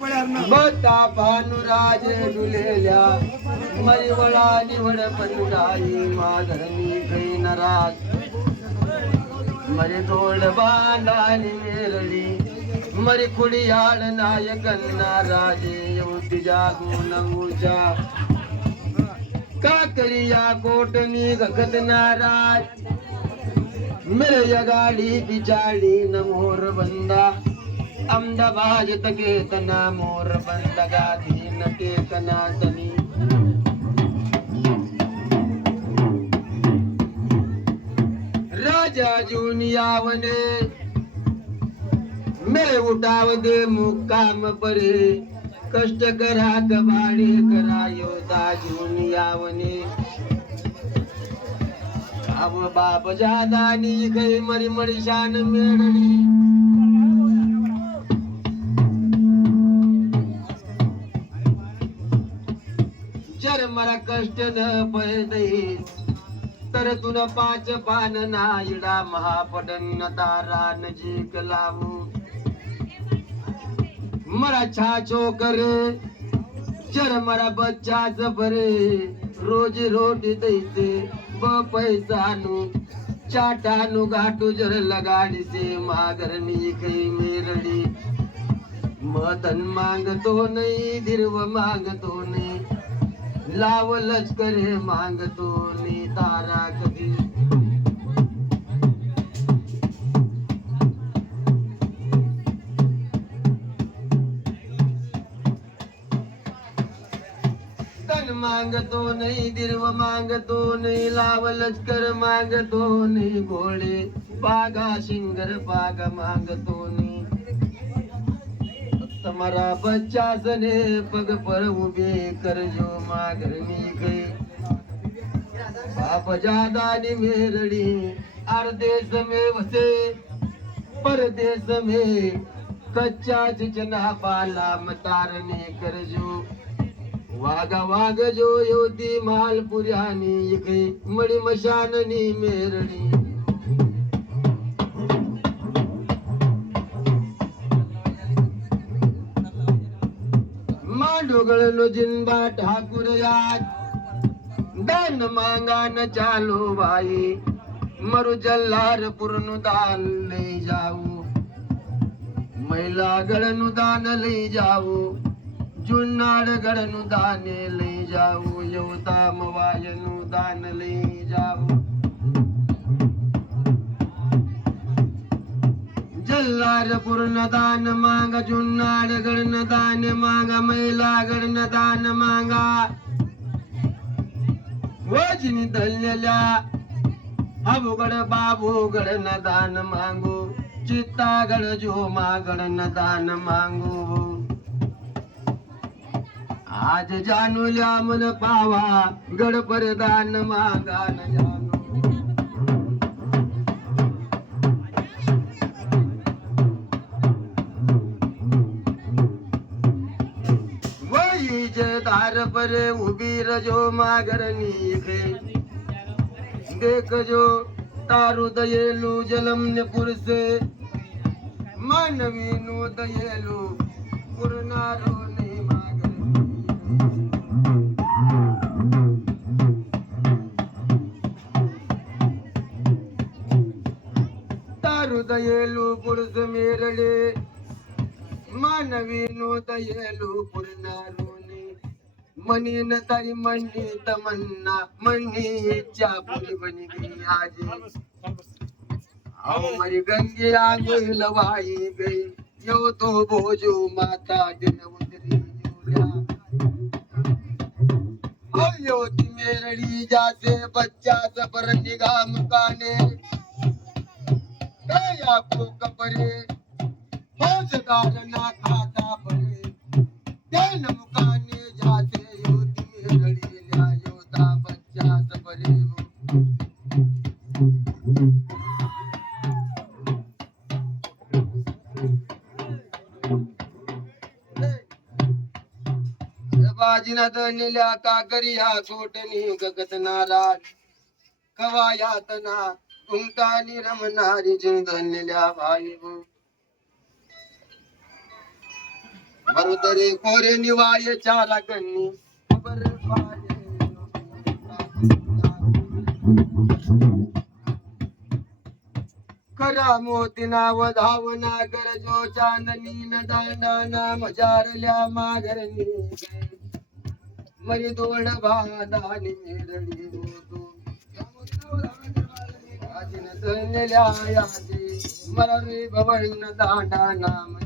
बता भानुराज डुलेल्या मरिवळा निवड पंडाई माधरणी कै नराज मरे तोड बांधानी मेरडी मरे खुडियाळ नायकन्ना राजे येऊती जागू नंगूच्या काकरिया कोटनी गगत नाराज मेरे या गाडी बिचाडी न मोर बंदा अमदाबाज तक केतना मोर बंदगाधीन केतना तनी राजा जूनिया जूनियावने मेरे उठाव दे मुकाम पर। कष्ट करा गवाड़े करायो दाजूनियावने अब बाप जादा नी गई मरी मरी शान मेड़नी अक्षर मला कष्ट न पैदई तर तुला पाच पान नायडा महापडन तारान जीक लावू. मरा छाछो करे चर मरा बच्चाच बरे रोज रोटी द्यायचे ब पैसानु चाटानु गाठू जर लगाडी से मागरणी काही मेरडी. मदन मागतो नाही दिर्व मागतो नाही. लावलच करे मागतो नी तारा कधी. तन मागतो नाही दिर्व मागतो नाही लावलच कर मागतो नाही घोडे बागा शिंगर बागा मागतो नाही તમારા બચ્ચા સને પગ પર ઉભે કરજો માગરની ગઈ બાપ જાદાની મેરડી આરદેશ મે વસે પરદેશ મે કચ્ચા ચના પાલા મતારને કરજો વાગા વાગજો યોતી માલપુર્યાની ગઈ મળી મશાનની મેરડી માંડોગળનો જીનબા ઠાકુર યાદ દાન માંગા ન ચાલો ભાઈ મારું જલ્લારપુર નું દાન લઈ જાવું મહિલાગઢ નું દાન લઈ જાવું જુનાગઢ નું દાન લઈ જાવું યોતા મવાય નું દાન લઈ જાવું खल्लार पूर्ण दान मांगा जुन्नाड गण दान मांगा मैला गडन दान मांगा. वजनी धल्लेल्या हबुगड बाबूगड न दान मांगू चित्तागड जोमागड न दान मांगू. आज जानुल्या मन पावा गड परदान मागा न जा પર ઊભી રજો માગરની દેખજો તારું દયેલું જલમ ને પુરશે માનવી નું દયેલું પુરનારું దయలు పురుష మేరడే మానవీను దయలు పురునారు मनी न तारी मंडी तमन्ना मनी इच्छा पुरी बनी गई आज। आओ मरी गंगे आगोई लवाई गई, यो तो बोझो माता दिन उतरी यो मेरड़ी जाते, बच्चा सबर निगाह मुकाने दया को कपरे फौजदार ना खाता पड़े। मुकाने जाते योती मेरड़ी ल्या योता बच्चा सबरे बाजीना दनिल्या काकरिया कोटनी गगत नाराज कवायातना उमटानी रमणारी धन्यल्या भाई मरुदरे कोरे निवाये चारा कन्नी खबर मोती नाव धावना गरजो चांदनी न दांडा नाम माघरणी. मरी भादानी रडी होतो यादी भवन दांडा नाम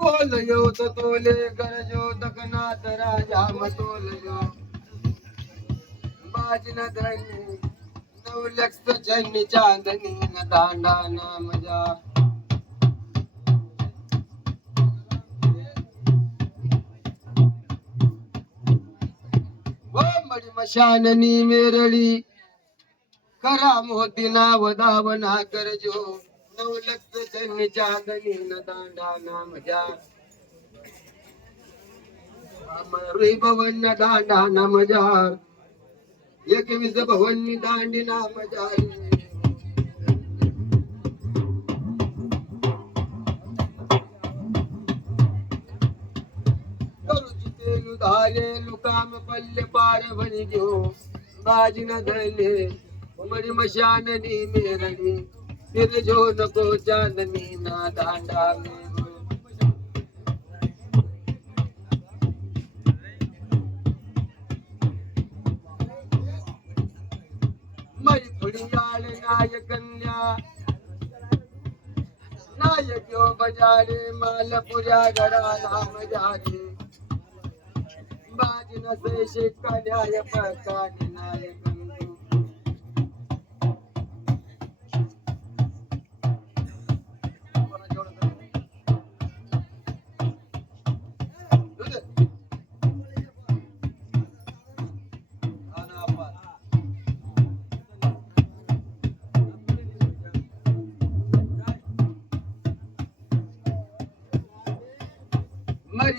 बोल यो तो तोले कर जो दकनाथ राजा मतोल यो बाजन धरणी नव लक्ष जन चांदनी न दांडा नाम जा वो मडी मशाननी मेरळी करा मोती नाव धावना करजो दौलत लक्ष जन्नी चांदनी न दांडा नाम जा अमरी भवन न दांडा नाम जा एकवीस नि दांडी नाम जारी करुची लुकाम पल्ले पार भणी घेऊ बाजी न धरले उमरी मशाननी मेरणी. फिर जो नको चांदनी ना डांडा बजारे माल पुरा कन्या। नाम जारे। बाज न से शिक्का न्याय पता नायक।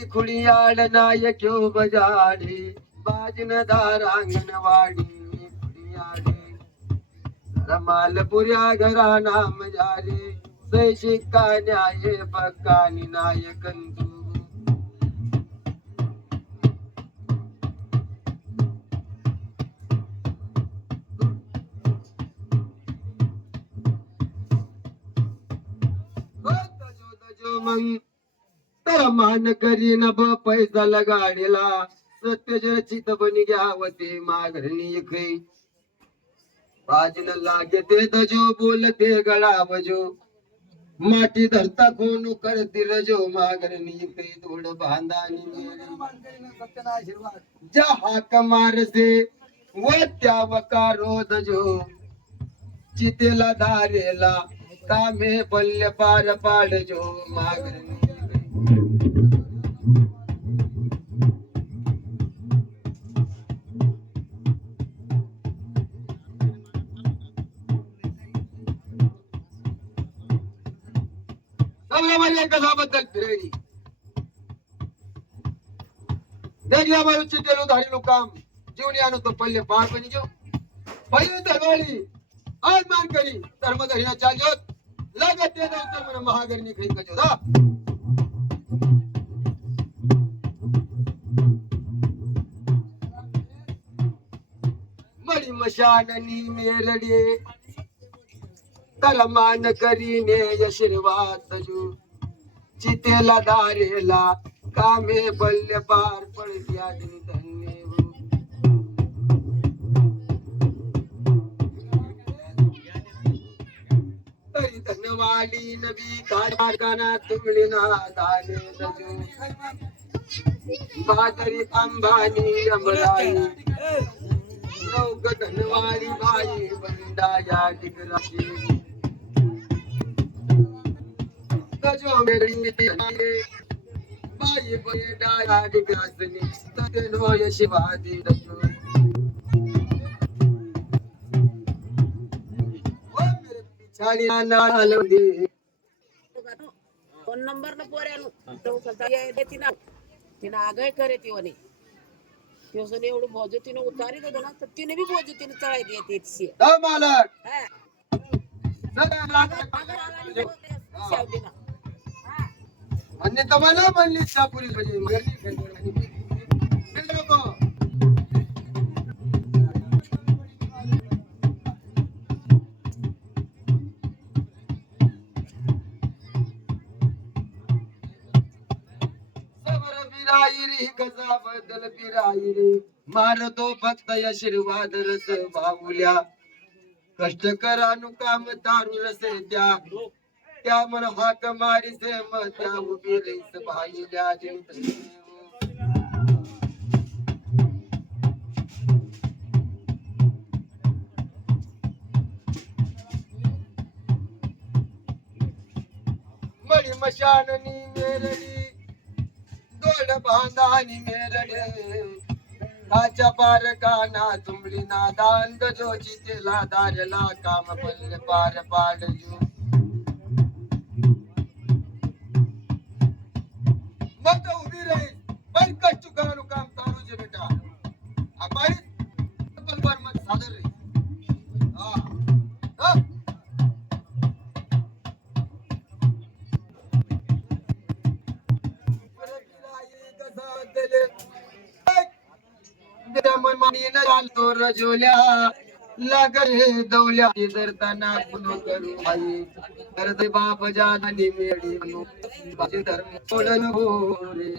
वाली खुलियाड़ नाय क्यों बजाड़ी बाजन दार आंगनवाड़ी खुलियाड़ी। मालपुरिया घरा नाम जारी। सही शिक्का न्याय पक्का नायक मंग मान करी न ब पैसा लगाडेला सत्य चित बनी घ्यावते मागरणी खै बाजन लागे ते दजो बोलते गळावजो माटी धरता कोण करती रजो मागरणी खै धोड बांधानी मेली ज्या हाक मारसे व त्या वकारो दजो चितेला धारेला कामे पल्ले पार पाडजो मागरणी कशाबद्दल फिरेली देखल्या मारू चितेलो धारी काम जीवनी आणू तो पल्ले पार पण जेव पहिले तरवाळी आज मान करी धर्म धरिया चालजोत लगत ते नव्हतं म्हणून महागरणी काही कजो दा मळी मशाननी मेरडे तरमान करीने यशिर्वात जू चितेला दारेला कामे बल्ले पार पड़ गया धन्य धनवाली नबी तारकाना तुमले ना बादरी अंबानी अमराई। नौक धनवाली भाई बंदा या दिगराई Bayi bayi da ya di gasini, ta ke no ya shi ba di da yo. Chali na na halau di. Phone number નો પોરેલું તો દેતી ના તેને આગળ કરે તેઓને તેઓ સને એવડું ભોજતી નો ઉતારી દેતો ના તેને બી ભોજતી ને ચડાઈ દેતી છે હા માલક હા આગળ આગળ આગળ चापुरी म्हणजे घरी खेळतो. खेळतो नको. सबर बिराईरी कसा बदल बिराईरी मारतो फक्त आशीर्वाद रस बाहुल्या कष्ट करा काम तारू रसे त्या क्या मन हाक मारी से मत्या उभी रहीस भाई लाजन मड़ी मशाननी मेरडी दोड बांधानी मेरडे काचा पार गाना तुमड़ी नादान गजोची काम पल पार पाड़ झोल्या लागरे दौल्या. धरताना कुणो करू आई. करते बाप जानी मेडी माझे धर्म सोडन हो रे.